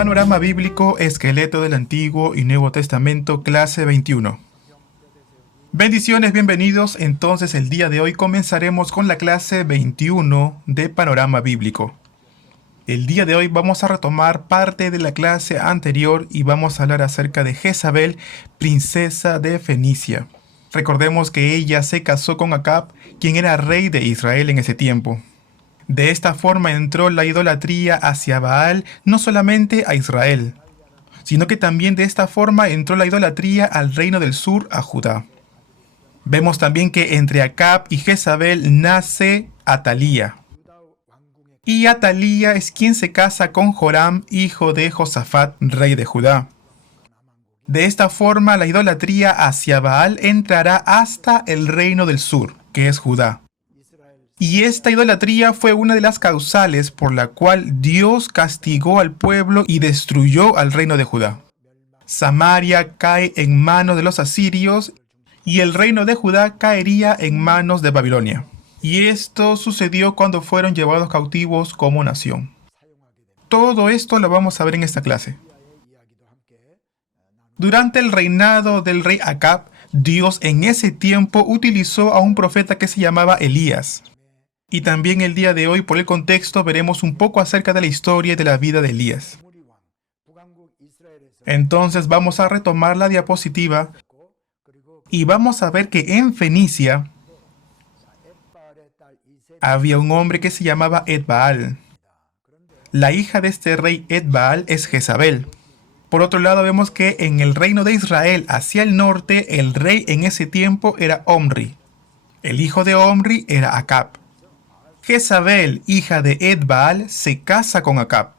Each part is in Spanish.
Panorama Bíblico, Esqueleto del Antiguo y Nuevo Testamento, clase 21. Bendiciones, bienvenidos. Entonces el día de hoy comenzaremos con la clase 21 de Panorama Bíblico. El día de hoy vamos a retomar parte de la clase anterior y vamos a hablar acerca de Jezabel, princesa de Fenicia. Recordemos que ella se casó con Acab, quien era rey de Israel en ese tiempo. De esta forma entró la idolatría hacia Baal, no solamente a Israel, sino que también de esta forma entró la idolatría al reino del sur, a Judá. Vemos también que entre Acab y Jezabel nace Atalía. Y Atalía es quien se casa con Joram, hijo de Josafat, rey de Judá. De esta forma la idolatría hacia Baal entrará hasta el reino del sur, que es Judá. Y esta idolatría fue una de las causales por la cual Dios castigó al pueblo y destruyó al reino de Judá. Samaria cae en manos de los asirios y el reino de Judá caería en manos de Babilonia. Y esto sucedió cuando fueron llevados cautivos como nación. Todo esto lo vamos a ver en esta clase. Durante el reinado del rey Acab, Dios en ese tiempo utilizó a un profeta que se llamaba Elías. Y también el día de hoy, por el contexto, veremos un poco acerca de la historia y de la vida de Elías. Entonces vamos a retomar la diapositiva y vamos a ver que en Fenicia había un hombre que se llamaba Etbaal. La hija de este rey Etbaal es Jezabel. Por otro lado, vemos que en el reino de Israel, hacia el norte, el rey en ese tiempo era Omri. El hijo de Omri era Acab. Jezabel, hija de Etbaal, se casa con Acab.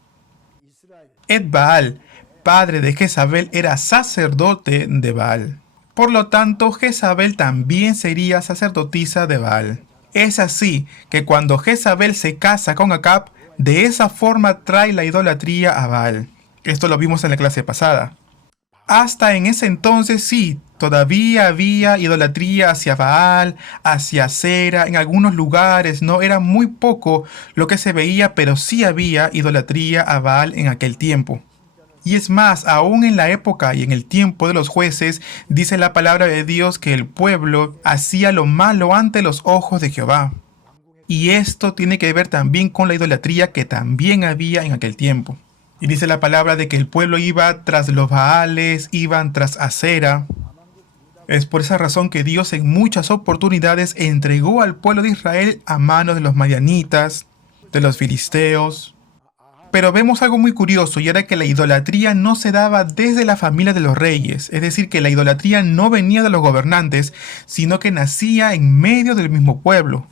Etbaal, padre de Jezabel, era sacerdote de Baal. Por lo tanto, Jezabel también sería sacerdotisa de Baal. Es así que cuando Jezabel se casa con Acab, de esa forma trae la idolatría a Baal. Esto lo vimos en la clase pasada. Hasta en ese entonces sí, todavía había idolatría hacia Baal, hacia Asera, en algunos lugares, no era muy poco lo que se veía, pero sí había idolatría a Baal en aquel tiempo. Y es más, aún en la época y en el tiempo de los jueces, dice la palabra de Dios que el pueblo hacía lo malo ante los ojos de Jehová. Y esto tiene que ver también con la idolatría que también había en aquel tiempo. Y dice la palabra de que el pueblo iba tras los Baales, iban tras Asera. Es por esa razón que Dios en muchas oportunidades entregó al pueblo de Israel a manos de los madianitas, de los filisteos. Pero vemos algo muy curioso, y era que la idolatría no se daba desde la familia de los reyes. Es decir, que la idolatría no venía de los gobernantes, sino que nacía en medio del mismo pueblo.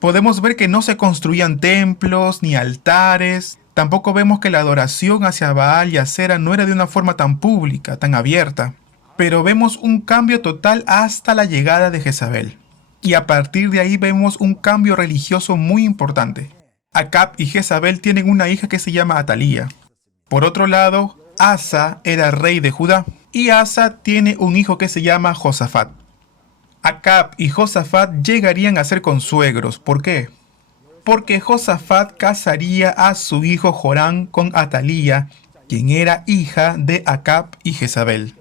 Podemos ver que no se construían templos ni altares. Tampoco vemos que la adoración hacia Baal y Asera no era de una forma tan pública, tan abierta. Pero vemos un cambio total hasta la llegada de Jezabel. Y a partir de ahí vemos un cambio religioso muy importante. Acab y Jezabel tienen una hija que se llama Atalía. Por otro lado, Asa era rey de Judá. Y Asa tiene un hijo que se llama Josafat. Acab y Josafat llegarían a ser consuegros. ¿Por qué? Porque Josafat casaría a su hijo Joram con Atalía, quien era hija de Acab y Jezabel.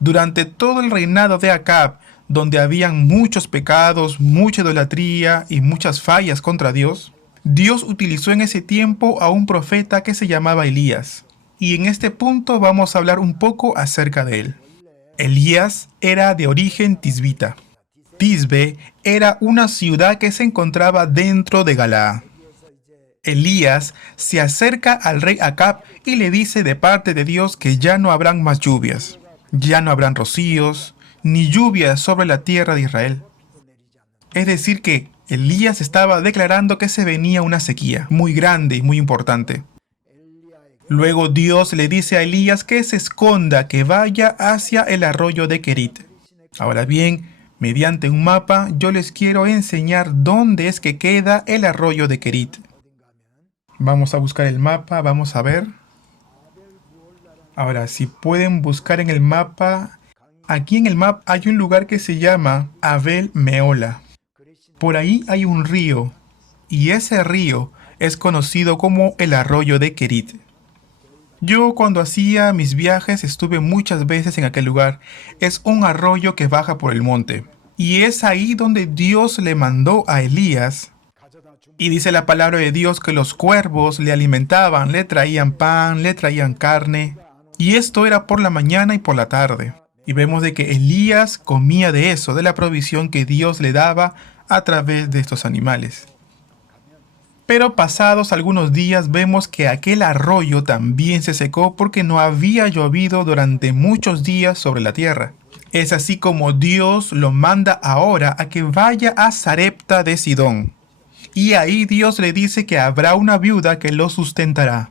Durante todo el reinado de Acab, donde habían muchos pecados, mucha idolatría y muchas fallas contra Dios, Dios utilizó en ese tiempo a un profeta que se llamaba Elías. Y en este punto vamos a hablar un poco acerca de él. Elías era de origen tisbita. Tisbe era una ciudad que se encontraba dentro de Galaad. Elías se acerca al rey Acab y le dice de parte de Dios que ya no habrán más lluvias, ya no habrán rocíos, ni lluvias sobre la tierra de Israel. Es decir que Elías estaba declarando que se venía una sequía muy grande y muy importante. Luego Dios le dice a Elías que se esconda, que vaya hacia el arroyo de Querit. Ahora bien, mediante un mapa yo les quiero enseñar dónde es que queda el arroyo de Querit. Vamos a buscar el mapa, vamos a ver. Ahora, si pueden buscar en el mapa, aquí en el mapa hay un lugar que se llama Abel Meola. Por ahí hay un río, y ese río es conocido como el arroyo de Querit. Yo cuando hacía mis viajes estuve muchas veces en aquel lugar. Es un arroyo que baja por el monte. Y es ahí donde Dios le mandó a Elías. Y dice la palabra de Dios que los cuervos le alimentaban, le traían pan, le traían carne. Y esto era por la mañana y por la tarde. Y vemos de que Elías comía de eso, de la provisión que Dios le daba a través de estos animales. Pero pasados algunos días vemos que aquel arroyo también se secó porque no había llovido durante muchos días sobre la tierra. Es así como Dios lo manda ahora a que vaya a Sarepta de Sidón. Y ahí Dios le dice que habrá una viuda que lo sustentará.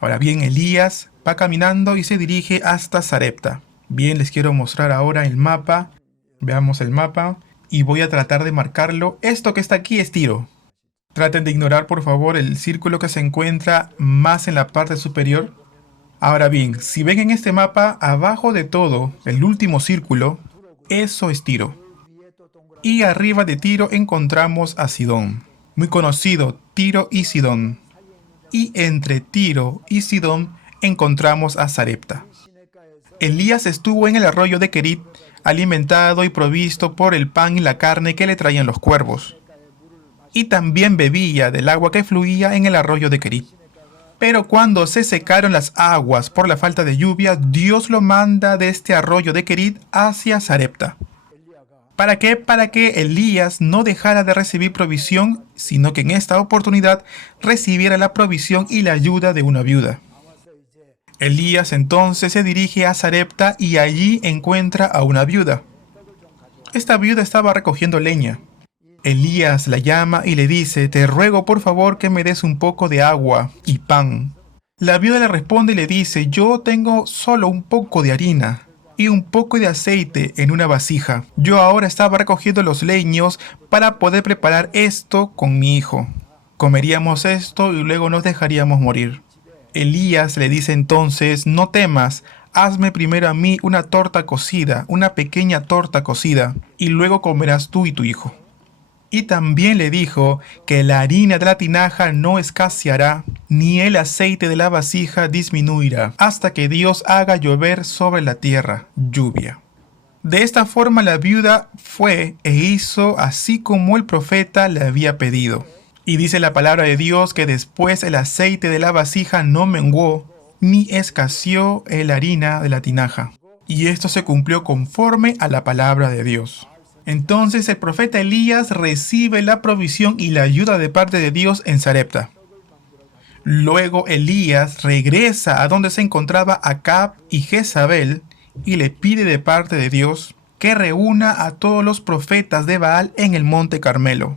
Ahora bien, Elías va caminando y se dirige hasta Sarepta. Bien, les quiero mostrar ahora el mapa. Veamos el mapa y voy a tratar de marcarlo. Esto que está aquí es Tiro. Traten de ignorar por favor el círculo que se encuentra más en la parte superior. Ahora bien, si ven en este mapa, abajo de todo, el último círculo, eso es Tiro. Y arriba de Tiro encontramos a Sidón. Muy conocido, Tiro y Sidón. Y entre Tiro y Sidón encontramos a Sarepta. Elías estuvo en el arroyo de Kerit, alimentado y provisto por el pan y la carne que le traían los cuervos. Y también bebía del agua que fluía en el arroyo de Kerit. Pero cuando se secaron las aguas por la falta de lluvia, Dios lo manda de este arroyo de Kerit hacia Sarepta. ¿Para qué? Para que Elías no dejara de recibir provisión, sino que en esta oportunidad recibiera la provisión y la ayuda de una viuda. Elías entonces se dirige a Sarepta y allí encuentra a una viuda. Esta viuda estaba recogiendo leña. Elías la llama y le dice: te ruego por favor que me des un poco de agua y pan. La viuda le responde y le dice: yo tengo solo un poco de harina y un poco de aceite en una vasija. Yo ahora estaba recogiendo los leños para poder preparar esto con mi hijo. Comeríamos esto y luego nos dejaríamos morir. Elías le dice entonces: no temas, hazme primero a mí una torta cocida, una pequeña torta cocida, y luego comerás tú y tu hijo. Y también le dijo que la harina de la tinaja no escaseará, ni el aceite de la vasija disminuirá, hasta que Dios haga llover sobre la tierra lluvia. De esta forma la viuda fue e hizo así como el profeta le había pedido. Y dice la palabra de Dios que después el aceite de la vasija no menguó, ni escaseó la harina de la tinaja. Y esto se cumplió conforme a la palabra de Dios. Entonces el profeta Elías recibe la provisión y la ayuda de parte de Dios en Sarepta. Luego Elías regresa a donde se encontraba Acab y Jezabel y le pide de parte de Dios que reúna a todos los profetas de Baal en el monte Carmelo.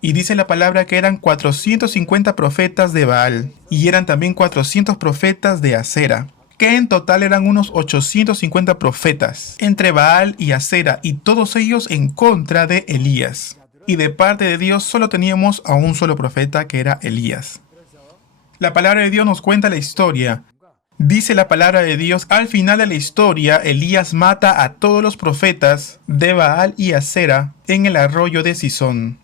Y dice la palabra que eran 450 profetas de Baal y eran también 400 profetas de Asera, que en total eran unos 850 profetas entre Baal y Asera, y todos ellos en contra de Elías. Y de parte de Dios solo teníamos a un solo profeta, que era Elías. La palabra de Dios nos cuenta la historia. Dice la palabra de Dios: al final de la historia, Elías mata a todos los profetas de Baal y Asera en el arroyo de Sison.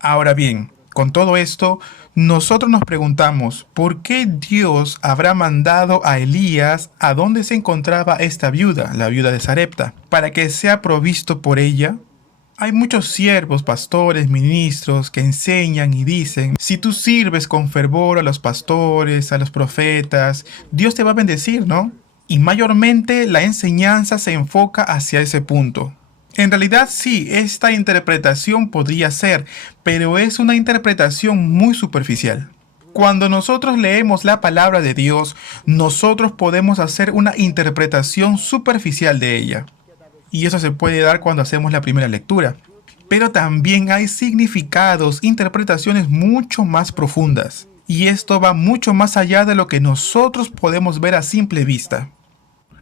Ahora bien, con todo esto, nosotros nos preguntamos, ¿por qué Dios habrá mandado a Elías a donde se encontraba esta viuda, la viuda de Sarepta, para que sea provisto por ella? Hay muchos siervos, pastores, ministros que enseñan y dicen: si tú sirves con fervor a los pastores, a los profetas, Dios te va a bendecir, ¿no? Y mayormente la enseñanza se enfoca hacia ese punto. En realidad sí, esta interpretación podría ser, pero es una interpretación muy superficial. Cuando nosotros leemos la palabra de Dios, nosotros podemos hacer una interpretación superficial de ella. Y eso se puede dar cuando hacemos la primera lectura. Pero también hay significados, interpretaciones mucho más profundas. Y esto va mucho más allá de lo que nosotros podemos ver a simple vista.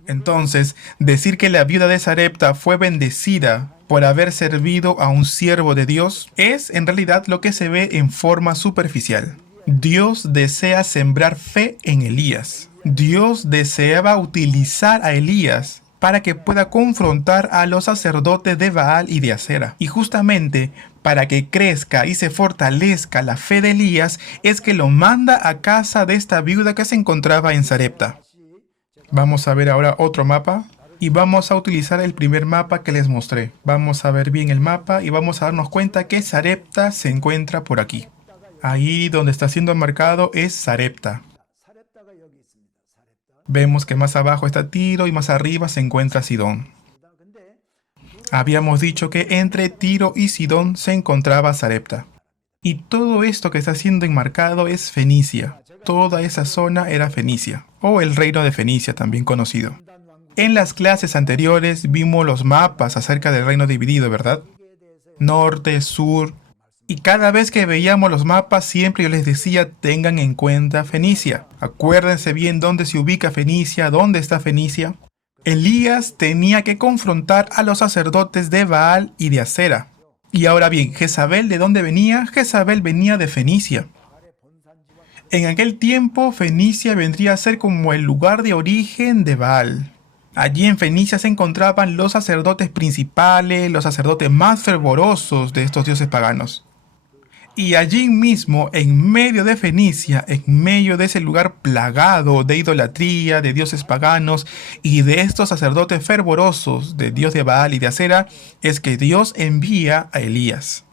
Entonces, decir que la viuda de Sarepta fue bendecida por haber servido a un siervo de Dios es en realidad lo que se ve en forma superficial. Dios desea sembrar fe en Elías. Dios deseaba utilizar a Elías para que pueda confrontar a los sacerdotes de Baal y de Acera. Y justamente para que crezca y se fortalezca la fe de Elías, es que lo manda a casa de esta viuda que se encontraba en Sarepta. Vamos a ver ahora otro mapa. Y vamos a utilizar el primer mapa que les mostré. Vamos a ver bien el mapa y vamos a darnos cuenta que Sarepta se encuentra por aquí. Ahí donde está siendo marcado es Sarepta. Vemos que más abajo está Tiro y más arriba se encuentra Sidón. Habíamos dicho que entre Tiro y Sidón se encontraba Sarepta. Y todo esto que está siendo enmarcado es Fenicia. Toda esa zona era Fenicia, o el reino de Fenicia también conocido. En las clases anteriores vimos los mapas acerca del reino dividido, ¿verdad? Norte, sur. Y cada vez que veíamos los mapas siempre yo les decía, tengan en cuenta Fenicia. Acuérdense bien dónde se ubica Fenicia, dónde está Fenicia. Elías tenía que confrontar a los sacerdotes de Baal y de Acera. Y ahora bien, ¿Jezabel de dónde venía? Jezabel venía de Fenicia. En aquel tiempo Fenicia vendría a ser como el lugar de origen de Baal. Allí en Fenicia se encontraban los sacerdotes principales, los sacerdotes más fervorosos de estos dioses paganos. Y allí mismo, en medio de Fenicia, en medio de ese lugar plagado de idolatría, de dioses paganos y de estos sacerdotes fervorosos de Dios de Baal y de Acera, es que Dios envía a Elías.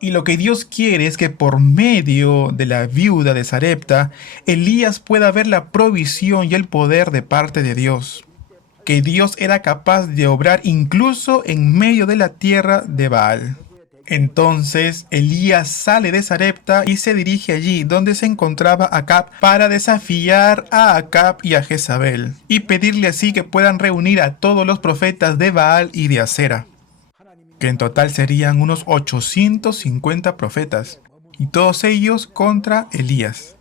Y lo que Dios quiere es que por medio de la viuda de Sarepta, Elías pueda ver la provisión y el poder de parte de Dios. Que Dios era capaz de obrar incluso en medio de la tierra de Baal. Entonces Elías sale de Sarepta y se dirige allí donde se encontraba Acab para desafiar a Acab y a Jezabel y pedirle así que puedan reunir a todos los profetas de Baal y de Acera, que en total serían unos 850 profetas, y todos ellos contra Elías.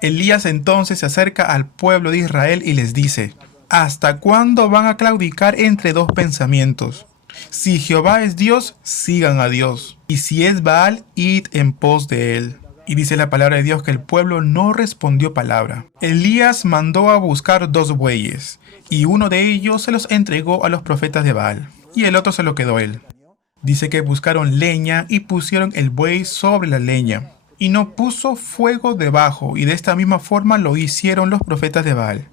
Elías entonces se acerca al pueblo de Israel y les dice: ¿hasta cuándo van a claudicar entre dos pensamientos? Si Jehová es Dios, sigan a Dios, y si es Baal, id en pos de él. Y dice la palabra de Dios que el pueblo no respondió palabra. Elías mandó a buscar 2 bueyes, y uno de ellos se los entregó a los profetas de Baal, y el otro se lo quedó él. Dice que buscaron leña y pusieron el buey sobre la leña, y no puso fuego debajo, y de esta misma forma lo hicieron los profetas de Baal.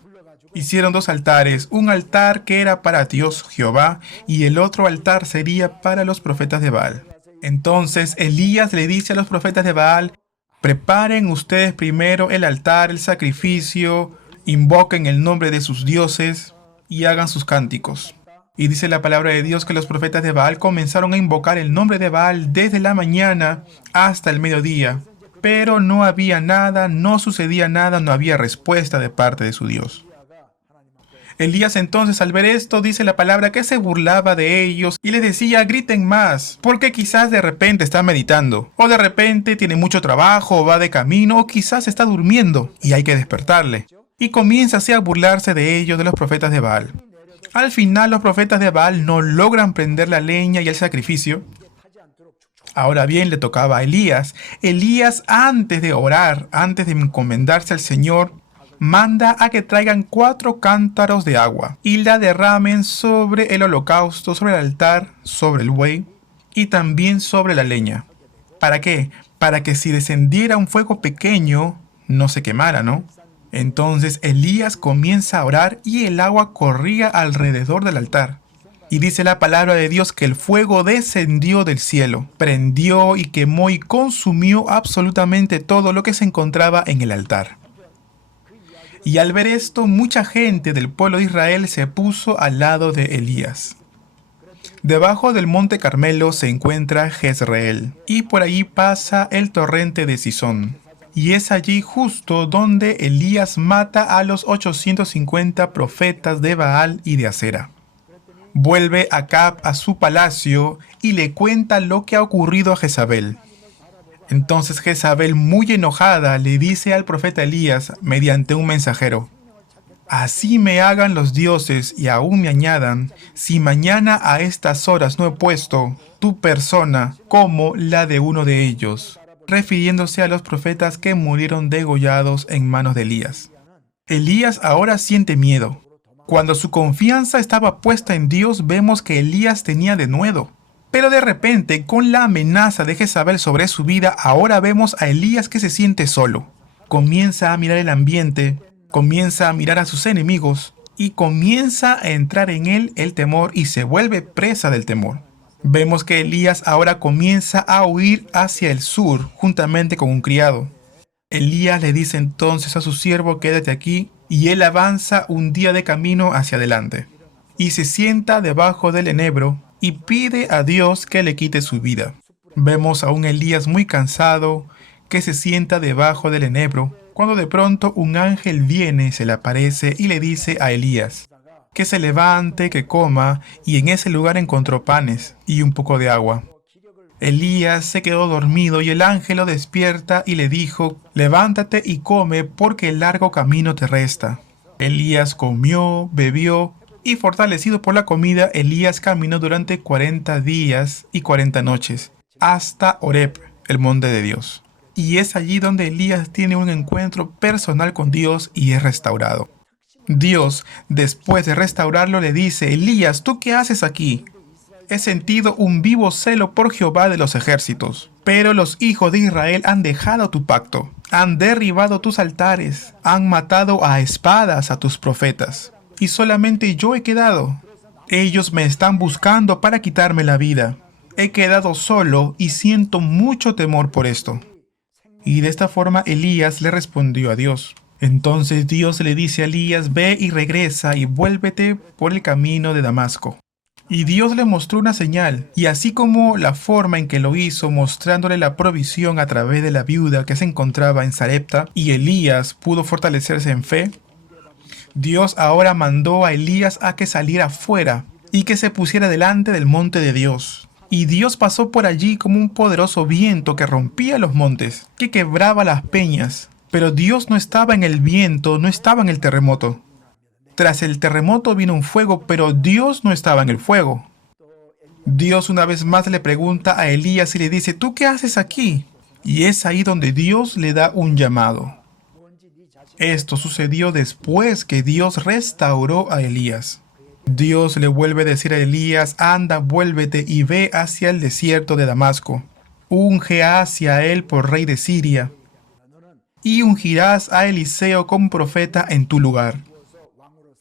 Hicieron 2 altares, un altar que era para Dios Jehová, y el otro altar sería para los profetas de Baal. Entonces Elías le dice a los profetas de Baal: preparen ustedes primero el altar, el sacrificio, invoquen el nombre de sus dioses y hagan sus cánticos. Y dice la palabra de Dios que los profetas de Baal comenzaron a invocar el nombre de Baal desde la mañana hasta el mediodía. Pero no había nada, no sucedía nada, no había respuesta de parte de su Dios. Elías entonces, al ver esto, dice la palabra que se burlaba de ellos y les decía: griten más, porque quizás de repente está meditando, o de repente tiene mucho trabajo, o va de camino, o quizás está durmiendo y hay que despertarle. Y comienza así a burlarse de ellos, de los profetas de Baal. Al final los profetas de Baal no logran prender la leña y el sacrificio. Ahora bien, le tocaba a Elías. Elías, antes de orar, antes de encomendarse al Señor, manda a que traigan 4 cántaros de agua y la derramen sobre el holocausto, sobre el altar, sobre el buey y también sobre la leña. ¿Para qué? Para que si descendiera un fuego pequeño, no se quemara, ¿no? Entonces Elías comienza a orar y el agua corría alrededor del altar. Y dice la palabra de Dios que el fuego descendió del cielo, prendió y quemó y consumió absolutamente todo lo que se encontraba en el altar. Y al ver esto, mucha gente del pueblo de Israel se puso al lado de Elías. Debajo del monte Carmelo se encuentra Jezreel, y por allí pasa el torrente de Cisón. Y es allí justo donde Elías mata a los 850 profetas de Baal y de Acera. Vuelve Acab a su palacio y le cuenta lo que ha ocurrido a Jezabel. Entonces Jezabel, muy enojada, le dice al profeta Elías mediante un mensajero: así me hagan los dioses y aún me añadan, si mañana a estas horas no he puesto tu persona como la de uno de ellos, refiriéndose a los profetas que murieron degollados en manos de Elías. Elías ahora siente miedo. Cuando su confianza estaba puesta en Dios, vemos que Elías tenía denuedo. Pero de repente, con la amenaza de Jezabel sobre su vida, ahora vemos a Elías que se siente solo. Comienza a mirar el ambiente, comienza a mirar a sus enemigos y comienza a entrar en él el temor y se vuelve presa del temor. Vemos que Elías ahora comienza a huir hacia el sur juntamente con un criado. Elías le dice entonces a su siervo: quédate aquí, y él avanza un día de camino hacia adelante. Y se sienta debajo del enebro y pide a Dios que le quite su vida. Vemos a un Elías muy cansado que se sienta debajo del enebro, cuando de pronto un ángel viene, se le aparece y le dice a Elías que se levante, que coma, y en ese lugar encontró panes y un poco de agua. Elías se quedó dormido y el ángel lo despierta y le dijo: levántate y come, porque el largo camino te resta. Elías comió, bebió, y fortalecido por la comida, Elías caminó durante 40 días y 40 noches, hasta Horeb, el monte de Dios. Y es allí donde Elías tiene un encuentro personal con Dios y es restaurado. Dios, después de restaurarlo, le dice: Elías, ¿tú qué haces aquí? He sentido un vivo celo por Jehová de los ejércitos. Pero los hijos de Israel han dejado tu pacto, han derribado tus altares, han matado a espadas a tus profetas, y solamente yo he quedado. Ellos me están buscando para quitarme la vida. He quedado solo y siento mucho temor por esto. Y de esta forma Elías le respondió a Dios. Entonces Dios le dice a Elías: ve y regresa y vuélvete por el camino de Damasco. Y Dios le mostró una señal, y así como la forma en que lo hizo, mostrándole la provisión a través de la viuda que se encontraba en Sarepta, y Elías pudo fortalecerse en fe, Dios ahora mandó a Elías a que saliera fuera y que se pusiera delante del monte de Dios. Y Dios pasó por allí como un poderoso viento que rompía los montes, que quebraba las peñas. Pero Dios no estaba en el viento, no estaba en el terremoto. Tras el terremoto vino un fuego, pero Dios no estaba en el fuego. Dios una vez más le pregunta a Elías y le dice: ¿tú qué haces aquí? Y es ahí donde Dios le da un llamado. Esto sucedió después que Dios restauró a Elías. Dios le vuelve a decir a Elías: anda, vuélvete y ve hacia el desierto de Damasco. Unge hacia él por rey de Siria. Y ungirás a Eliseo como profeta en tu lugar.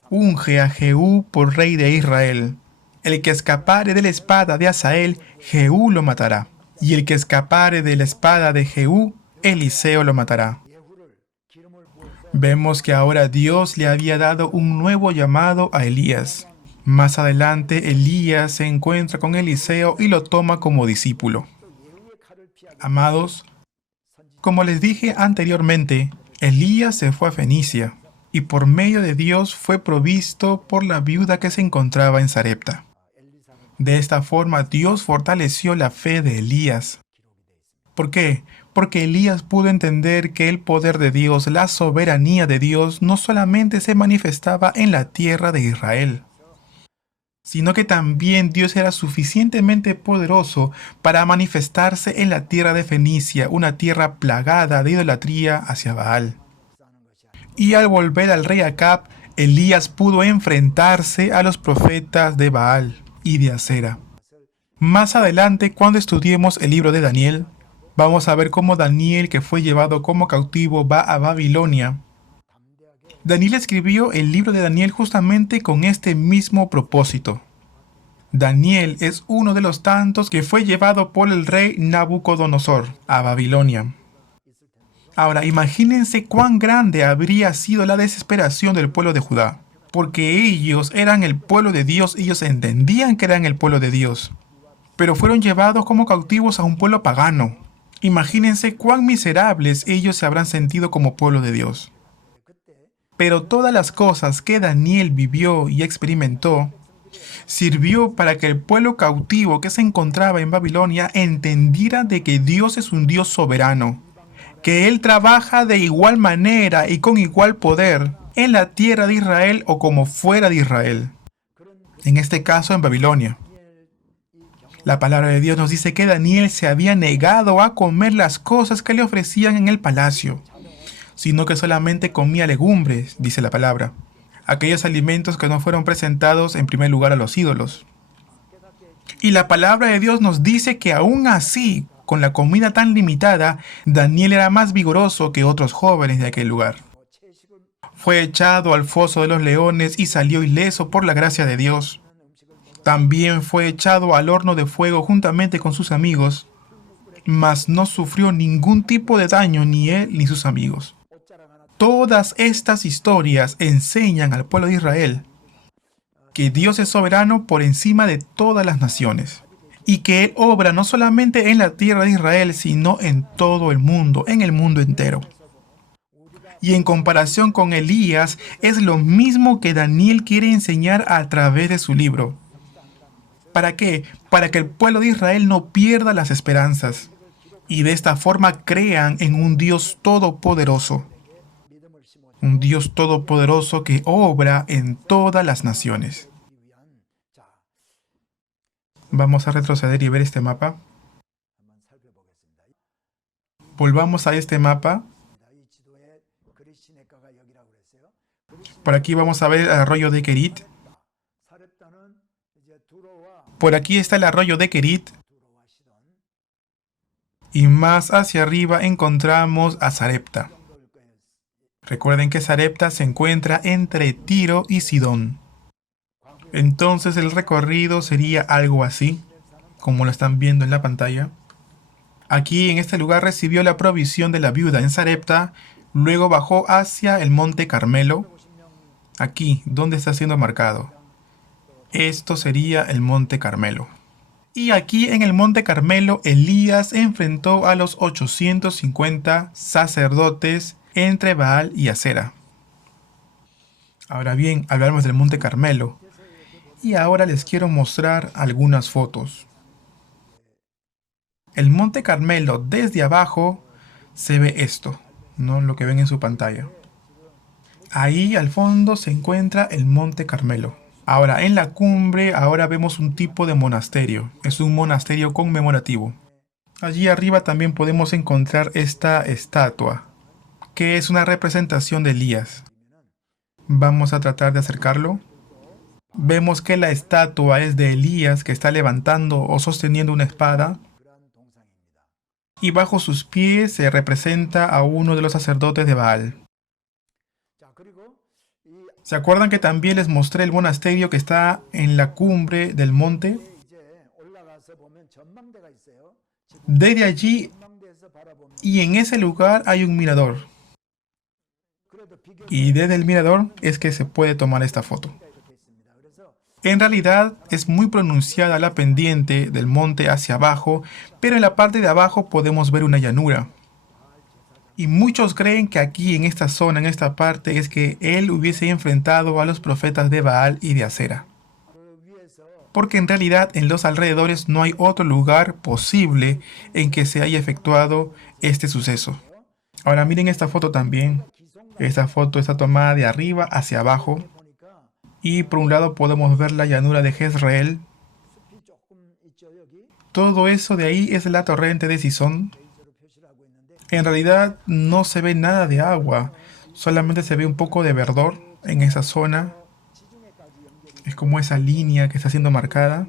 Unge a Jehú por rey de Israel. El que escapare de la espada de Hazael, Jehú lo matará. Y el que escapare de la espada de Jehú, Eliseo lo matará. Vemos que ahora Dios le había dado un nuevo llamado a Elías. Más adelante, Elías se encuentra con Eliseo y lo toma como discípulo. Amados, como les dije anteriormente, Elías se fue a Fenicia y por medio de Dios fue provisto por la viuda que se encontraba en Sarepta. De esta forma, Dios fortaleció la fe de Elías. ¿Por qué? Porque Elías pudo entender que el poder de Dios, la soberanía de Dios, no solamente se manifestaba en la tierra de Israel, sino que también Dios era suficientemente poderoso para manifestarse en la tierra de Fenicia, una tierra plagada de idolatría hacia Baal. Y al volver al rey Acab, Elías pudo enfrentarse a los profetas de Baal y de Acera. Más adelante, cuando estudiemos el libro de Daniel, vamos a ver cómo Daniel, que fue llevado como cautivo, va a Babilonia. Daniel escribió el libro de Daniel justamente con este mismo propósito. Daniel es uno de los tantos que fue llevado por el rey Nabucodonosor a Babilonia. Ahora, imagínense cuán grande habría sido la desesperación del pueblo de Judá, porque ellos eran el pueblo de Dios, ellos entendían que eran el pueblo de Dios, pero fueron llevados como cautivos a un pueblo pagano. Imagínense cuán miserables ellos se habrán sentido como pueblo de Dios. Pero todas las cosas que Daniel vivió y experimentó sirvió para que el pueblo cautivo que se encontraba en Babilonia entendiera de que Dios es un Dios soberano, que Él trabaja de igual manera y con igual poder en la tierra de Israel o como fuera de Israel. En este caso en Babilonia. La palabra de Dios nos dice que Daniel se había negado a comer las cosas que le ofrecían en el palacio, sino que solamente comía legumbres, dice la palabra. aquellos alimentos que no fueron presentados en primer lugar a los ídolos. Y la palabra de Dios nos dice que aún así, con la comida tan limitada, Daniel era más vigoroso que otros jóvenes de aquel lugar. Fue echado al foso de los leones y salió ileso por la gracia de Dios. También fue echado al horno de fuego juntamente con sus amigos, mas no sufrió ningún tipo de daño ni él ni sus amigos. Todas estas historias enseñan al pueblo de Israel que Dios es soberano por encima de todas las naciones y que Él obra no solamente en la tierra de Israel, sino en todo el mundo, en el mundo entero. Y en comparación con Elías, es lo mismo que Daniel quiere enseñar a través de su libro. ¿Para qué? Para que el pueblo de Israel no pierda las esperanzas y de esta forma crean en un Dios todopoderoso. Un Dios todopoderoso que obra en todas las naciones. Vamos a retroceder y ver este mapa. Volvamos a este mapa. Por aquí vamos a ver el arroyo de Kerit. Por aquí está el arroyo de Kerit. Y más hacia arriba encontramos a Sarepta. Recuerden que Sarepta se encuentra entre Tiro y Sidón. Entonces el recorrido sería algo así, como lo están viendo en la pantalla. Aquí en este lugar recibió la provisión de la viuda en Sarepta, luego bajó hacia el monte Carmelo. Aquí, donde está siendo marcado. Esto sería el monte Carmelo. Y aquí en el monte Carmelo, Elías enfrentó a los 850 sacerdotes entre Baal y Acera. Ahora bien, hablamos del monte Carmelo. Y ahora les quiero mostrar algunas fotos. El monte Carmelo desde abajo se ve esto, ¿no? Lo que ven en su pantalla. Ahí al fondo se encuentra el monte Carmelo. Ahora en la cumbre ahora vemos un tipo de monasterio. Es un monasterio conmemorativo. Allí arriba también podemos encontrar esta estatua, que es una representación de Elías. Vamos a tratar de acercarlo. Vemos que la estatua es de Elías que está levantando o sosteniendo una espada. Y bajo sus pies se representa a uno de los sacerdotes de Baal. ¿Se acuerdan que también les mostré el monasterio que está en la cumbre del monte? Desde allí y en ese lugar hay un mirador. Y desde el mirador es que se puede tomar esta foto. En realidad es muy pronunciada la pendiente del monte hacia abajo, pero en la parte de abajo podemos ver una llanura. Y muchos creen que aquí en esta zona, en esta parte, es que él hubiese enfrentado a los profetas de Baal y de Acera. Porque en realidad en los alrededores no hay otro lugar posible en que se haya efectuado este suceso. Ahora miren esta foto también. Esta foto está tomada de arriba hacia abajo. Y por un lado podemos ver la llanura de Jezreel. Todo eso de ahí es la torrente de Sison. En realidad no se ve nada de agua, solamente se ve un poco de verdor en esa zona. Es como esa línea que está siendo marcada.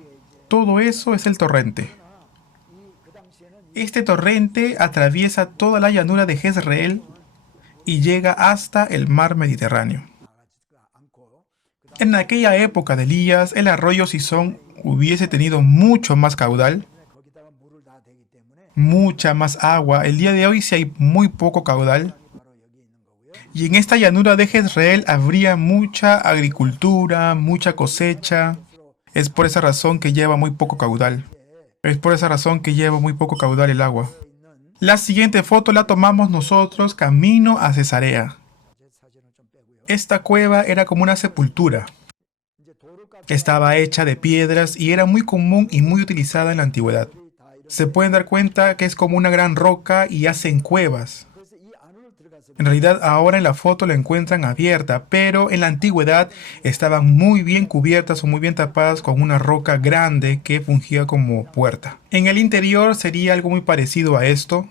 Todo eso es el torrente. Este torrente atraviesa toda la llanura de Jezreel y llega hasta el mar Mediterráneo. En aquella época de Elías, el arroyo Sison hubiese tenido mucho más caudal, mucha más agua. El día de hoy sí hay muy poco caudal. Y en esta llanura de Jezreel habría mucha agricultura, mucha cosecha. Es por esa razón que lleva muy poco caudal. Es por esa razón que lleva muy poco caudal el agua. La siguiente foto la tomamos nosotros camino a Cesarea. Esta cueva era como una sepultura. Estaba hecha de piedras y era muy común y muy utilizada en la antigüedad. Se pueden dar cuenta que es como una gran roca y hacen cuevas. En realidad ahora en la foto la encuentran abierta, pero en la antigüedad estaban muy bien cubiertas o muy bien tapadas con una roca grande que fungía como puerta. En el interior sería algo muy parecido a esto.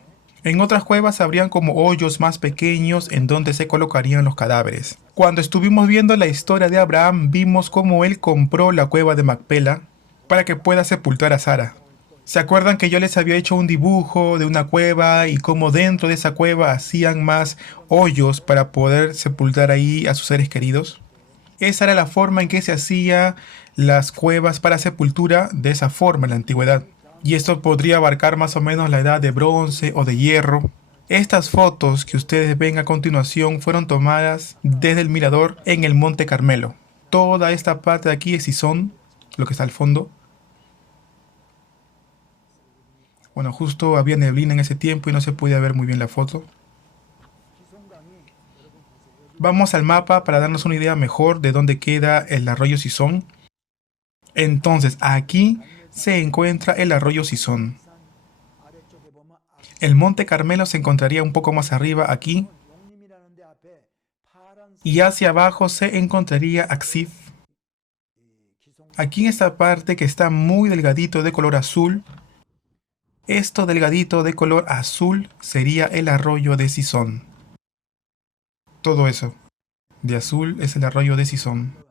En otras cuevas habrían como hoyos más pequeños en donde se colocarían los cadáveres. Cuando estuvimos viendo la historia de Abraham, vimos cómo él compró la cueva de Macpela para que pueda sepultar a Sara. ¿Se acuerdan que yo les había hecho un dibujo de una cueva y cómo dentro de esa cueva hacían más hoyos para poder sepultar ahí a sus seres queridos? Esa era la forma en que se hacía las cuevas para sepultura, de esa forma en la antigüedad. Y esto podría abarcar más o menos la edad de bronce o de hierro. Estas fotos que ustedes ven a continuación fueron tomadas desde el mirador en el Monte Carmelo. Toda esta parte de aquí es Sison, lo que está al fondo. Bueno, justo había neblina en ese tiempo y no se podía ver muy bien la foto. Vamos al mapa para darnos una idea mejor de dónde queda el arroyo Sison. Entonces, aquí se encuentra el arroyo Sison. El Monte Carmelo se encontraría un poco más arriba aquí. Y hacia abajo se encontraría Aksif. Aquí en esta parte que está muy delgadito de color azul. Esto delgadito de color azul sería el arroyo de Sison. Todo eso de azul es el arroyo de Sison.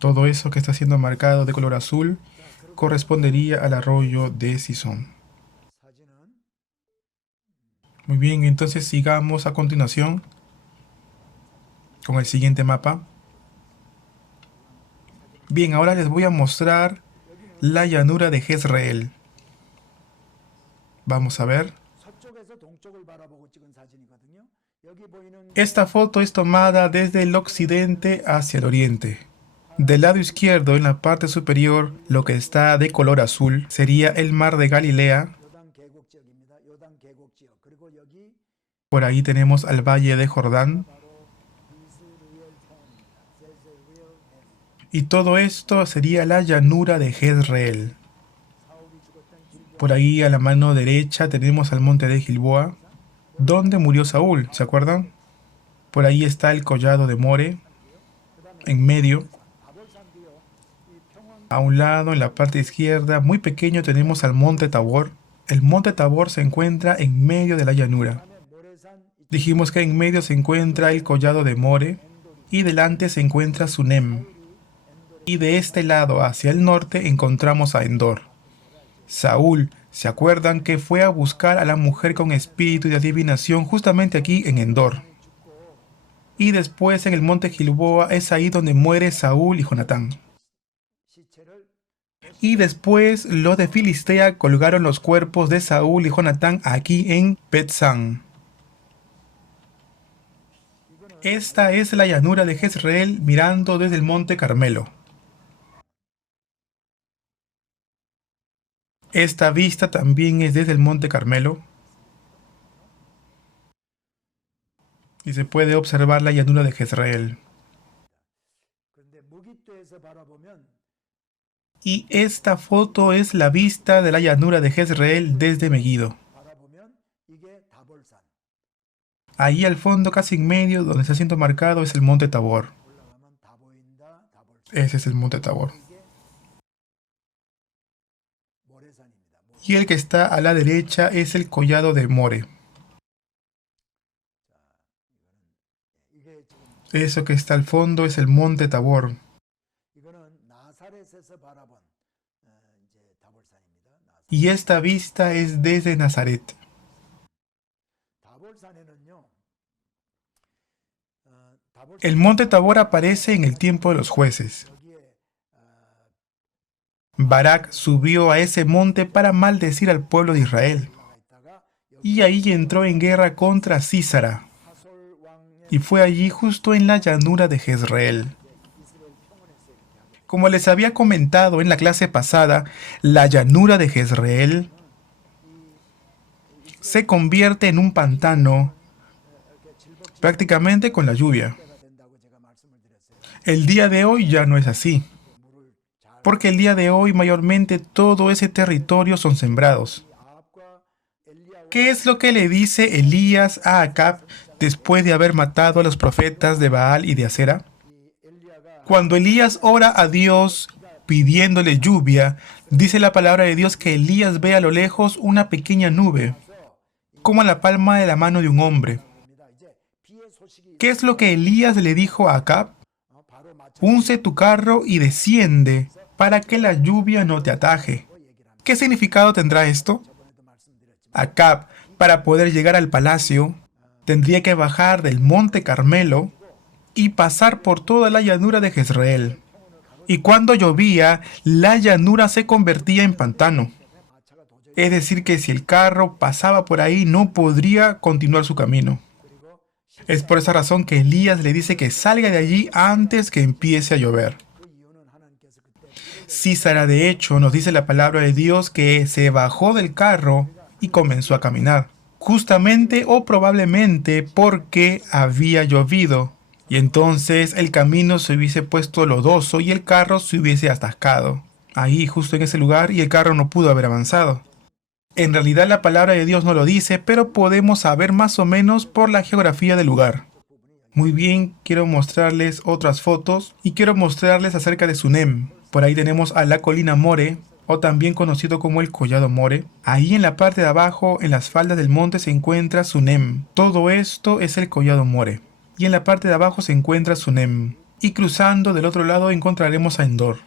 Todo eso que está siendo marcado de color azul correspondería al arroyo de Sison. Muy bien, entonces sigamos a continuación con el siguiente mapa. Bien, ahora les voy a mostrar la llanura de Jezreel. Vamos a ver. Esta foto es tomada desde el occidente hacia el oriente. Del lado izquierdo, en la parte superior, lo que está de color azul sería el mar de Galilea. Por ahí tenemos al valle de Jordán. Y todo esto sería la llanura de Jezreel. Por ahí a la mano derecha tenemos al monte de Gilboa, donde murió Saúl, ¿se acuerdan? Por ahí está el collado de More, en medio. A un lado, en la parte izquierda, muy pequeño, tenemos al monte Tabor. El monte Tabor se encuentra en medio de la llanura. Dijimos que en medio se encuentra el collado de More y delante se encuentra Sunem. Y de este lado hacia el norte encontramos a Endor. Saúl, ¿se acuerdan que fue a buscar a la mujer con espíritu de adivinación justamente aquí en Endor? Y después en el monte Gilboa es ahí donde muere Saúl y Jonatán. Y después los de Filistea colgaron los cuerpos de Saúl y Jonatán aquí en Bet-San. Esta es la llanura de Jezreel mirando desde el monte Carmelo. Esta vista también es desde el monte Carmelo. Y se puede observar la llanura de Jezreel. Y esta foto es la vista de la llanura de Jezreel desde Megiddo. Ahí al fondo, casi en medio, donde está siendo marcado, es el monte Tabor. Ese es el monte Tabor. Y el que está a la derecha es el collado de More. Eso que está al fondo es el monte Tabor. Y esta vista es desde Nazaret. El monte Tabor aparece en el tiempo de los jueces. Barak subió a ese monte para maldecir al pueblo de Israel. Y ahí entró en guerra contra Sísara. Y fue allí justo en la llanura de Jezreel. Como les había comentado en la clase pasada, la llanura de Jezreel se convierte en un pantano prácticamente con la lluvia. El día de hoy ya no es así, porque el día de hoy mayormente todo ese territorio son sembrados. ¿Qué es lo que le dice Elías a Acab después de haber matado a los profetas de Baal y de Acera? Cuando Elías ora a Dios pidiéndole lluvia, Dice la palabra de Dios que Elías ve a lo lejos una pequeña nube, como la palma de la mano de un hombre. ¿Qué es lo que Elías le dijo a Acab? Unce tu carro y desciende para que la lluvia no te ataje. ¿Qué significado tendrá esto? Acab, para poder llegar al palacio, tendría que bajar del monte Carmelo y pasar por toda la llanura de Jezreel. Y cuando llovía, la llanura se convertía en pantano. Es decir, que si el carro pasaba por ahí, no podría continuar su camino. Es por esa razón que Elías le dice que salga de allí antes que empiece a llover. Císara, de hecho, nos dice la palabra de Dios que se bajó del carro y comenzó a caminar, justamente o probablemente porque había llovido, y entonces el camino se hubiese puesto lodoso y el carro se hubiese atascado, ahí justo en ese lugar, y el carro no pudo haber avanzado. En realidad la palabra de Dios no lo dice, pero podemos saber más o menos por la geografía del lugar. Muy bien, quiero mostrarles otras fotos y quiero mostrarles acerca de Sunem. Por ahí tenemos a la colina More, o también conocido como el Collado More. Ahí en la parte de abajo, en las faldas del monte, se encuentra Sunem. Todo esto es el Collado More. Y en la parte de abajo se encuentra Sunem. Y cruzando del otro lado encontraremos a Endor.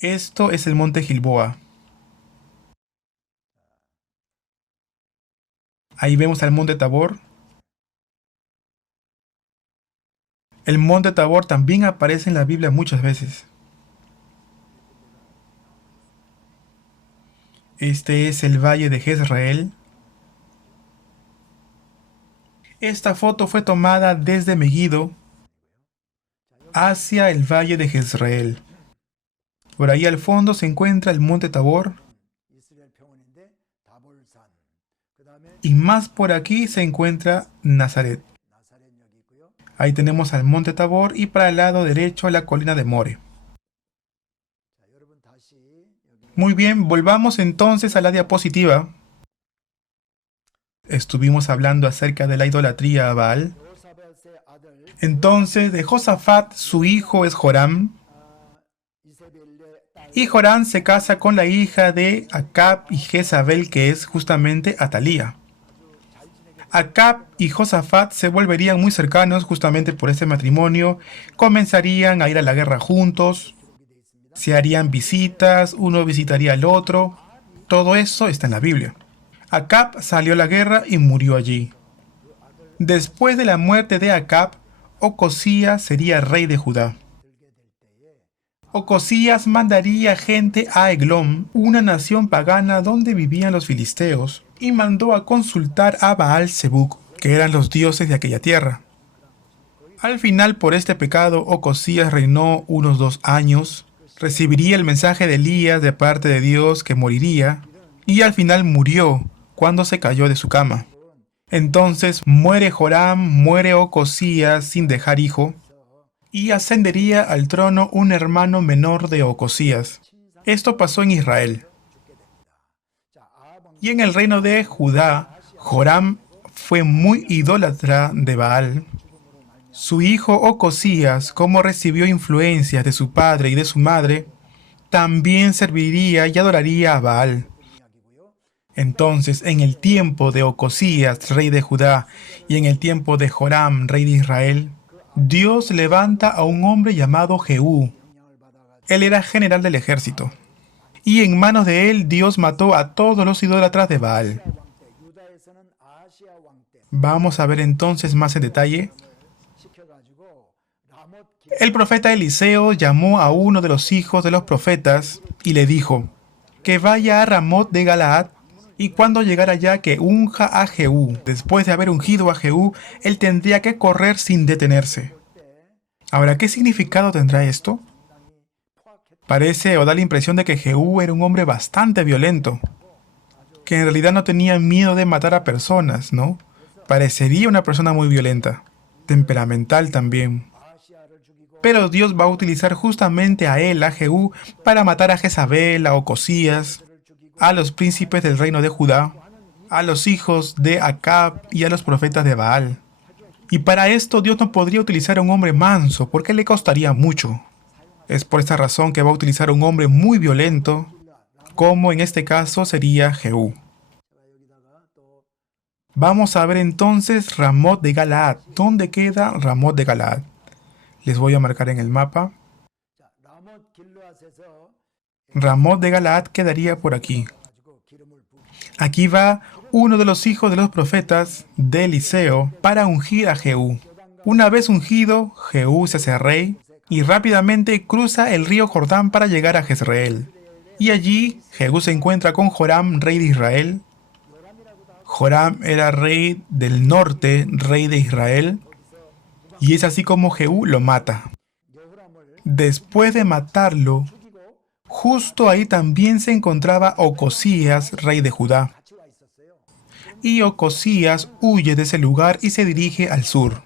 Esto es el monte Gilboa. Ahí vemos al monte Tabor. El monte Tabor también aparece en la Biblia muchas veces. Este es el valle de Jezreel. Esta foto fue tomada desde Megiddo hacia el valle de Jezreel. Por ahí al fondo se encuentra el monte Tabor. Y más por aquí se encuentra Nazaret. Ahí tenemos al monte Tabor y para el lado derecho la colina de More. Muy bien, volvamos entonces a la diapositiva. Estuvimos hablando acerca de la idolatría a Baal. Entonces de Josafat su hijo es Joram. Y Joram se casa con la hija de Acab y Jezabel, que es justamente Atalía. Acab y Josafat se volverían muy cercanos justamente por este matrimonio. Comenzarían a ir a la guerra juntos. Se harían visitas, uno visitaría al otro. Todo eso está en la Biblia. Acab salió a la guerra y murió allí. Después de la muerte de Acab, Ocosías sería rey de Judá. Ocosías mandaría gente a Eglón, una nación pagana donde vivían los filisteos, y mandó a consultar a Baal-Zebub, que eran los dioses de aquella tierra. Al final, por este pecado, Ocosías reinó unos 2 años, recibiría el mensaje de Elías de parte de Dios que moriría, y al final murió cuando se cayó de su cama. Entonces muere Joram, muere Ocosías sin dejar hijo, y ascendería al trono un hermano menor de Ocosías. Esto pasó en Israel. Y en el reino de Judá, Joram fue muy idólatra de Baal. Su hijo Ocosías, como recibió influencias de su padre y de su madre, también serviría y adoraría a Baal. Entonces, en el tiempo de Ocosías, rey de Judá, y en el tiempo de Joram, rey de Israel, Dios levanta a un hombre llamado Jehú. Él era general del ejército. Y en manos de él Dios mató a todos los idólatras de Baal. Vamos a ver entonces más en detalle. El profeta Eliseo llamó a uno de los hijos de los profetas y le dijo que vaya a Ramot de Galaad y cuando llegara allá que unja a Jehú. Después de haber ungido a Jehú, él tendría que correr sin detenerse. Ahora, ¿qué significado tendrá esto? Parece o da la impresión de que Jehú era un hombre bastante violento, que en realidad no tenía miedo de matar a personas, ¿no? Parecería una persona muy violenta, temperamental también. Pero Dios va a utilizar justamente a él, a Jehú, para matar a Jezabel, a Ocosías, a los príncipes del reino de Judá, a los hijos de Acab y a los profetas de Baal. Y para esto Dios no podría utilizar a un hombre manso, porque le costaría mucho. Es por esta razón que va a utilizar a un hombre muy violento, como en este caso sería Jehú. Vamos a ver entonces Ramot de Galaad. ¿Dónde queda Ramot de Galaad? Les voy a marcar en el mapa. Ramot de Galaad quedaría por aquí. Aquí va uno de los hijos de los profetas de Eliseo para ungir a Jehú. Una vez ungido, Jehú se hace rey y rápidamente cruza el río Jordán para llegar a Jezreel. Y allí Jehú se encuentra con Joram, rey de Israel. Joram era rey del norte, rey de Israel, y es así como Jehú lo mata. Después de matarlo, justo ahí también se encontraba Ocosías, rey de Judá. Y Ocosías huye de ese lugar y se dirige al sur.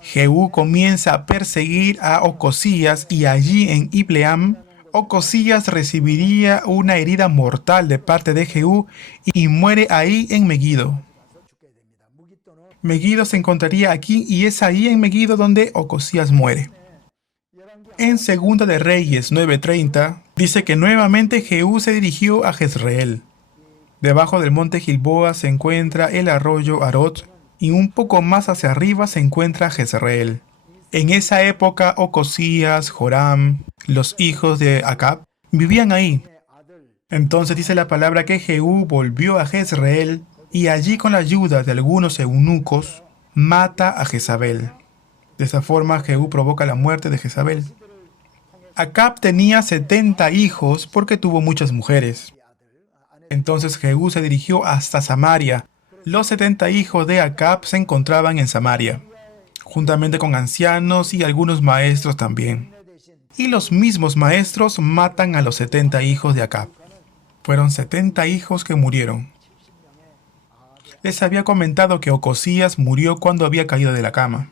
Jehú comienza a perseguir a Ocosías y allí en Ibleam, Ocosías recibiría una herida mortal de parte de Jehú y muere ahí en Meguido. Meguido se encontraría aquí y es ahí en Meguido donde Ocosías muere. En Segunda de Reyes 9:30 dice que nuevamente Jehú se dirigió a Jezreel. Debajo del monte Gilboa se encuentra el arroyo Arot y un poco más hacia arriba se encuentra Jezreel. En esa época Ocosías, Joram, los hijos de Acab, vivían ahí. Entonces dice la palabra que Jehú volvió a Jezreel y allí con la ayuda de algunos eunucos mata a Jezabel. De esa forma Jehú provoca la muerte de Jezabel. Acab tenía 70 hijos porque tuvo muchas mujeres. Entonces Jehú se dirigió hasta Samaria. Los 70 hijos de Acab se encontraban en Samaria, juntamente con ancianos y algunos maestros también. Y los mismos maestros matan a los 70 hijos de Acab. Fueron 70 hijos que murieron. Les había comentado que Ocosías murió cuando había caído de la cama.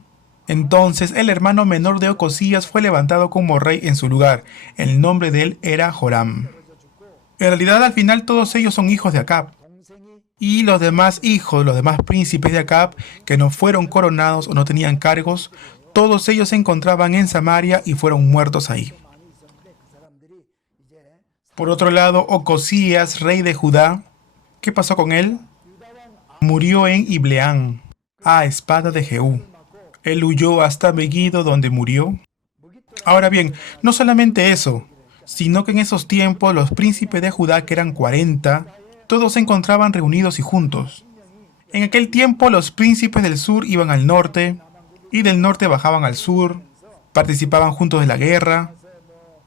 Entonces el hermano menor de Ocosías fue levantado como rey en su lugar. El nombre de él era Joram. En realidad al final todos ellos son hijos de Acab. Y los demás hijos, los demás príncipes de Acab, que no fueron coronados o no tenían cargos, todos ellos se encontraban en Samaria y fueron muertos ahí. Por otro lado, Ocosías, rey de Judá, ¿qué pasó con él? Murió en Ibleam, a espada de Jehú. Él huyó hasta Meguido, donde murió. Ahora bien, no solamente eso, sino que en esos tiempos los príncipes de Judá, que eran 40, todos se encontraban reunidos y juntos. En aquel tiempo los príncipes del sur iban al norte, y del norte bajaban al sur, participaban juntos de la guerra.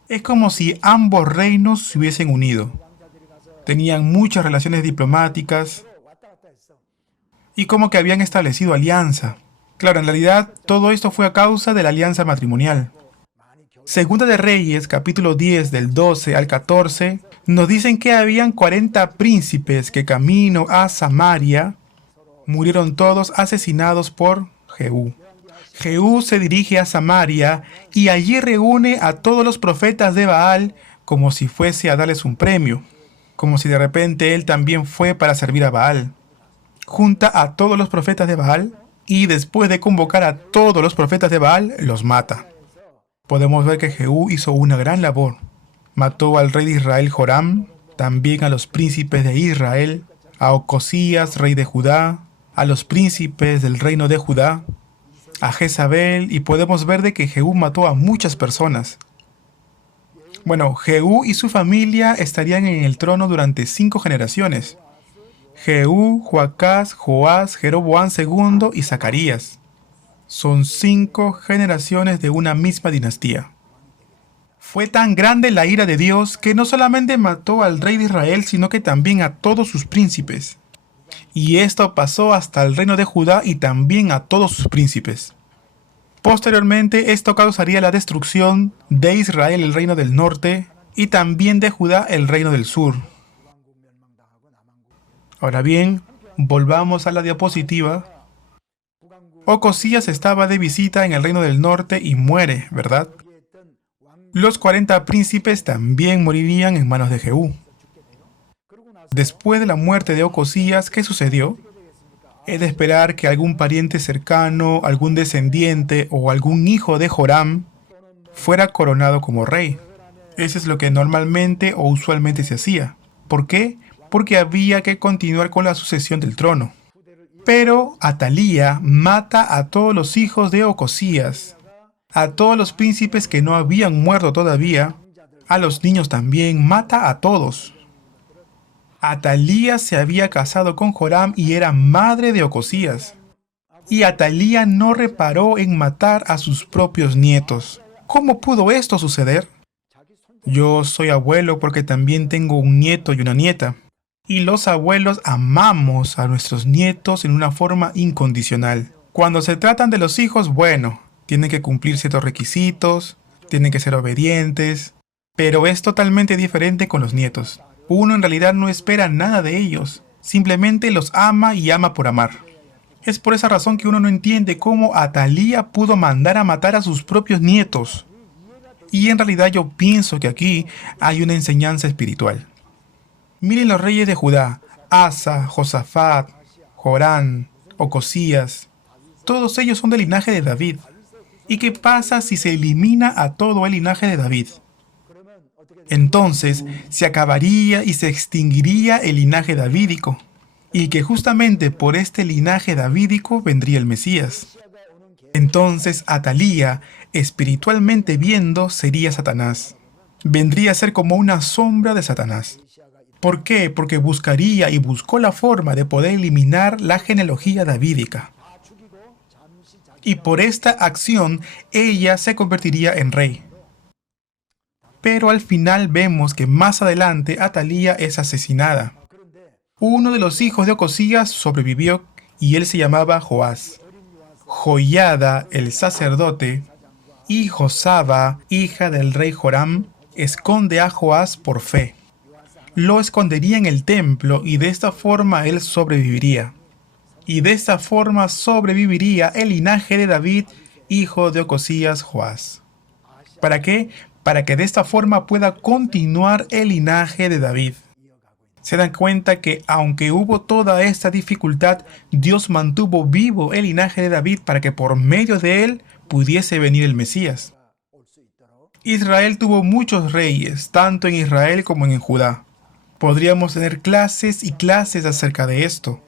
Es como si ambos reinos se hubiesen unido. Tenían muchas relaciones diplomáticas, y como que habían establecido alianza. Claro, en realidad todo esto fue a causa de la alianza matrimonial. Segunda de Reyes, capítulo 10, del 12 al 14, nos dicen que habían 40 príncipes que camino a Samaria murieron todos asesinados por Jehú. Jehú se dirige a Samaria y allí reúne a todos los profetas de Baal como si fuese a darles un premio, como si de repente él también fue para servir a Baal. Junta a todos los profetas de Baal y después de convocar a todos los profetas de Baal, los mata. Podemos ver que Jehú hizo una gran labor. Mató al rey de Israel Joram, también a los príncipes de Israel, a Ocosías, rey de Judá, a los príncipes del reino de Judá, a Jezabel, y podemos ver de que Jehú mató a muchas personas. Bueno, Jehú y su familia estarían en el trono durante 5 generaciones. Jehú, Joacás, Joás, Jeroboam II y Zacarías. Son 5 generaciones de una misma dinastía. Fue tan grande la ira de Dios que no solamente mató al rey de Israel, sino que también a todos sus príncipes. Y esto pasó hasta el reino de Judá y también a todos sus príncipes. Posteriormente, esto causaría la destrucción de Israel, el reino del norte, y también de Judá, el reino del sur. Ahora bien, volvamos a la diapositiva. Ocosías estaba de visita en el reino del norte y muere, ¿verdad? Los 40 príncipes también morirían en manos de Jehú. Después de la muerte de Ocosías, ¿qué sucedió? Es de esperar que algún pariente cercano, algún descendiente o algún hijo de Joram fuera coronado como rey. Eso es lo que normalmente o usualmente se hacía. ¿Por qué? Porque había que continuar con la sucesión del trono. Pero Atalía mata a todos los hijos de Ocosías, a todos los príncipes que no habían muerto todavía, a los niños también, mata a todos. Atalía se había casado con Joram y era madre de Ocosías. Y Atalía no reparó en matar a sus propios nietos. ¿Cómo pudo esto suceder? Yo soy abuelo porque también tengo un nieto y una nieta. Y los abuelos amamos a nuestros nietos en una forma incondicional. Cuando se tratan de los hijos, bueno, tienen que cumplir ciertos requisitos, tienen que ser obedientes, pero es totalmente diferente con los nietos. Uno en realidad no espera nada de ellos, simplemente los ama y ama por amar. Es por esa razón que uno no entiende cómo Atalía pudo mandar a matar a sus propios nietos. Y en realidad yo pienso que aquí hay una enseñanza espiritual. Miren los reyes de Judá: Asa, Josafat, Jorán, Ocosías. Todos ellos son del linaje de David. ¿Y qué pasa si se elimina a todo el linaje de David? Entonces se acabaría y se extinguiría el linaje davídico. Y que justamente por este linaje davídico vendría el Mesías. Entonces Atalía, espiritualmente viendo, sería Satanás. Vendría a ser como una sombra de Satanás. ¿Por qué? Porque buscaría y buscó la forma de poder eliminar la genealogía davídica. Y por esta acción, ella se convertiría en rey. Pero al final vemos que más adelante Atalía es asesinada. Uno de los hijos de Ocosías sobrevivió y él se llamaba Joás. Joiada, el sacerdote, y Josaba, hija del rey Joram, esconde a Joás por fe. Lo escondería en el templo y de esta forma él sobreviviría. Y de esta forma sobreviviría el linaje de David, hijo de Ocosías, Joás. ¿Para qué? Para que de esta forma pueda continuar el linaje de David. Se dan cuenta que aunque hubo toda esta dificultad, Dios mantuvo vivo el linaje de David para que por medio de él pudiese venir el Mesías. Israel tuvo muchos reyes, tanto en Israel como en Judá. Podríamos tener clases y clases acerca de esto.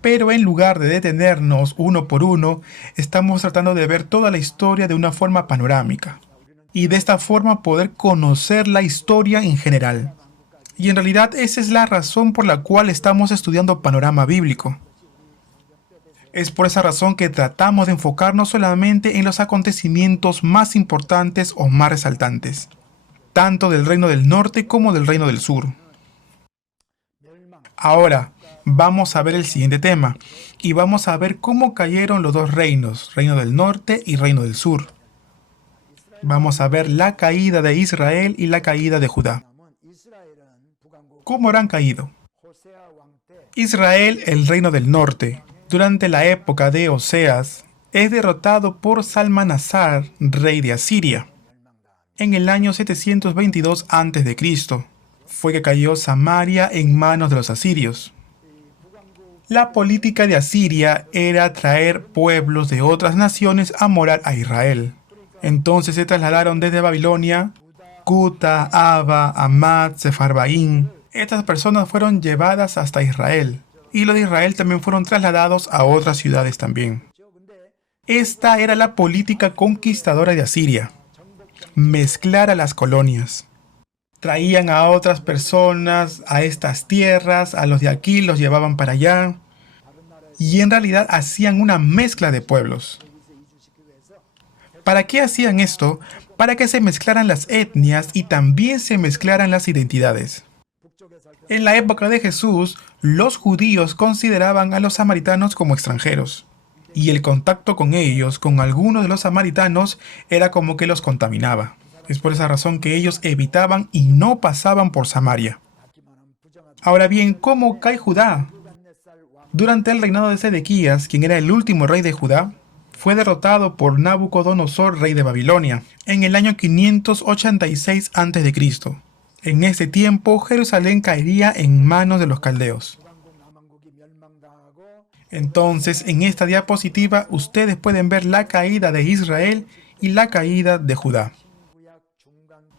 Pero en lugar de detenernos uno por uno, estamos tratando de ver toda la historia de una forma panorámica. Y de esta forma poder conocer la historia en general. Y en realidad esa es la razón por la cual estamos estudiando panorama bíblico. Es por esa razón que tratamos de enfocarnos solamente en los acontecimientos más importantes o más resaltantes, tanto del reino del norte como del reino del sur. Ahora, vamos a ver el siguiente tema, y vamos a ver cómo cayeron los dos reinos, reino del norte y reino del sur. Vamos a ver la caída de Israel y la caída de Judá. ¿Cómo habrán caído? Israel, el reino del norte, durante la época de Oseas, es derrotado por Salmanasar, rey de Asiria. En el año 722 a.C. fue que cayó Samaria en manos de los asirios. La política de Asiria era traer pueblos de otras naciones a morar a Israel. Entonces se trasladaron desde Babilonia, Cuta, Aba, Amad, Sefarbaín. Estas personas fueron llevadas hasta Israel, y los de Israel también fueron trasladados a otras ciudades también. Esta era la política conquistadora de Asiria: mezclar a las colonias. Traían a otras personas a estas tierras, a los de aquí los llevaban para allá, y en realidad hacían una mezcla de pueblos. ¿Para qué hacían esto? Para que se mezclaran las etnias y también se mezclaran las identidades. En la época de Jesús, los judíos consideraban a los samaritanos como extranjeros, y el contacto con ellos, con algunos de los samaritanos, era como que los contaminaba. Es por esa razón que ellos evitaban y no pasaban por Samaria. Ahora bien, ¿cómo cae Judá? Durante el reinado de Sedequías, quien era el último rey de Judá, fue derrotado por Nabucodonosor, rey de Babilonia, en el año 586 a.C. En ese tiempo, Jerusalén caería en manos de los caldeos. Entonces, en esta diapositiva, ustedes pueden ver la caída de Israel y la caída de Judá.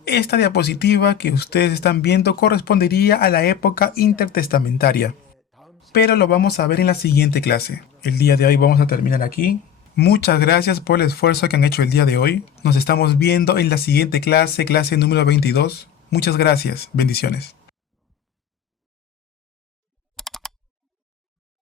Esta diapositiva que ustedes están viendo correspondería a la época intertestamentaria, pero lo vamos a ver en la siguiente clase. El día de hoy vamos a terminar aquí. Muchas gracias por el esfuerzo que han hecho el día de hoy. Nos estamos viendo en la siguiente clase, clase número 22. Muchas gracias. Bendiciones.